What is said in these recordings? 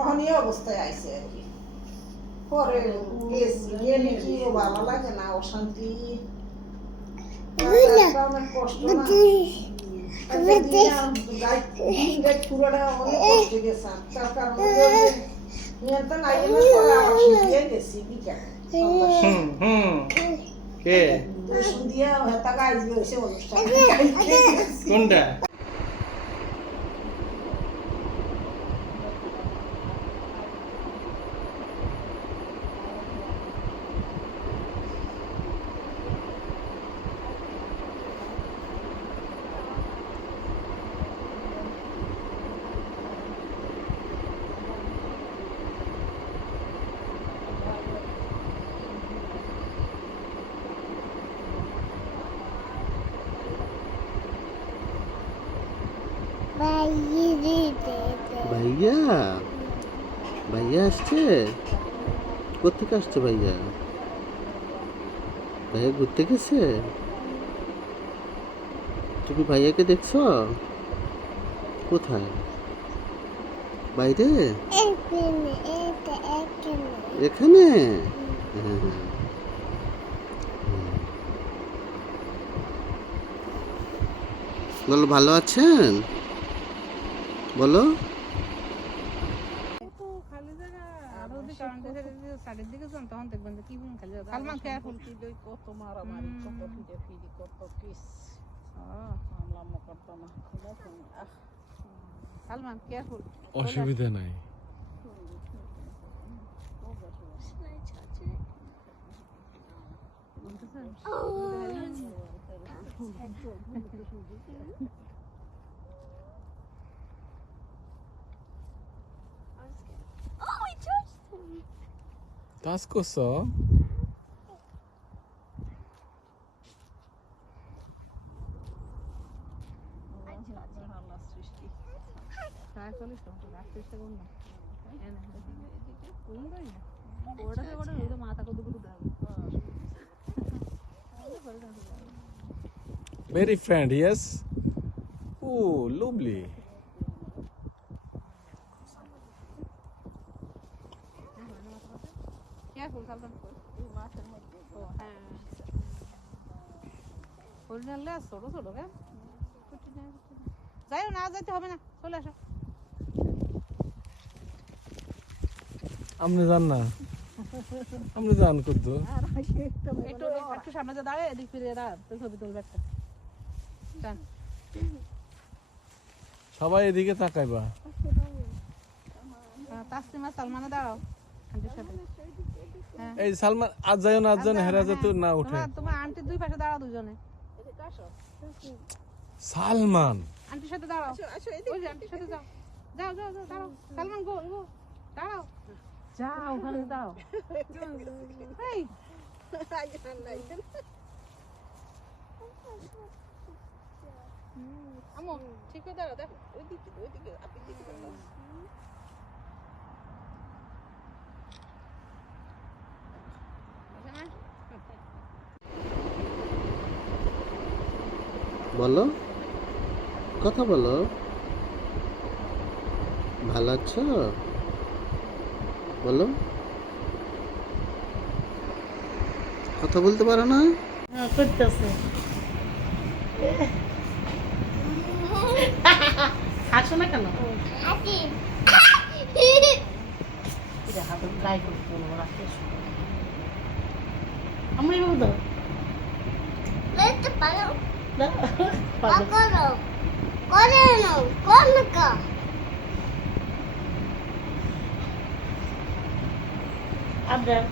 সহনীয় অবস্থায় আইছে আর কি। পরে গেছি গেলে কি ভালো লাগে না, অশান্তি, অনেক কষ্ট না। পুরোটা অনেক কষ্ট গেছে, তার কারণ নিয়ন্ত্রণ আইনের পরে আবার শুকিয়ে গেছি বিকালে। কে সন্ধ্যা হেতা গাইজ গেছে অনুষ্ঠান কোনটা? ভাইয়া ভাইয়া আসছে? কোথেকে আসছে ভাইয়া? ভাইয়া ঘুরতে গেছে? তুমি ভাইয়াকে দেখছো? কোথায়? বাইরে? এখানে? হ্যাঁ। বলো ভালো আছেন? বলো। সালমান কেয়ারফুল কত মারামারি, কত ফিরে ফিরি, কত কিস, মামলা মোকদ্দমা, সালমান কেয়ারফুল। অসুবিধা নাই। টাচ করছো? Very friend, yes. Oh, lovely. ছোট ছোট যাই না, যাইতে হবে না, চলে আসো। আপনি যান না, আপনি যান করতো। একটু সামনে যে দাঁড়িয়ে এদিক ফিরে দাঁড়া, ছবি তুলবে একটা। সবাই এদিকে তাকাইবা। তাসলিমা সালমানে দাঁড়াও আন্টির সাথে। এই সালমান আজ যাও না, আজ যাও না, হেরা যেত না উঠে। তোমার আন্টির দুই পাশে দাঁড়াও দুজনে। সালমান আন্টির সাথে দাঁড়াও, ওই যে আন্টির সাথে যাও, যাও যাও যাও দাঁড়াও। সালমান গো গো দাঁড়াও, যাও ওখানে দাঁড়াও। এই আমো ঠিক করে দাঁড়াও, দেখো ওইদিকে আপনি দিকে দাঁড়াও। বলো, কথা বলো। ভালো আছো? বলো। কথা বলতে পারো না? করতেছে হাসো না কেন? আমি বলতো আবার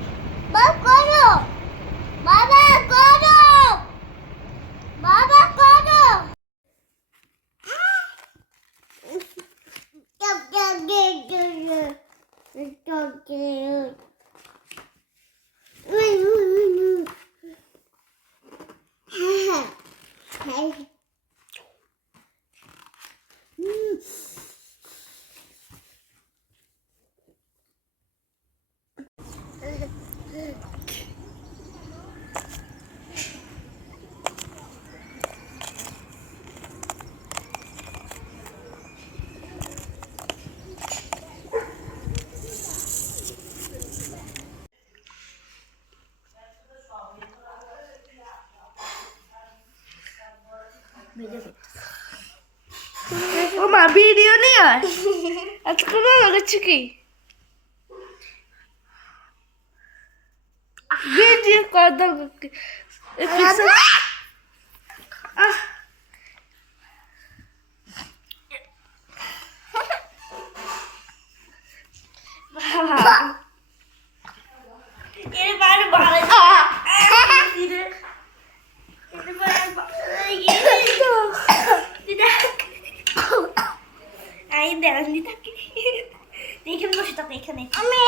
মা ভিডিও নেই আর আজকে না লাগাচ্ছি কি ভিডিও কর দাও এবার বাড়ি আই দেখানি থাকি এখানে বসে থাকো এখানে আমি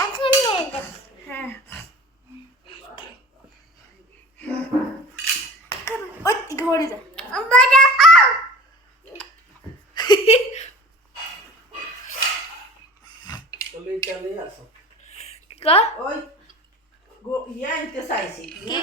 এখানে হ্যাঁ ওই ঘরে যা বাবা চলে আসো কা ওই ইয়া আনতে চাইছি কি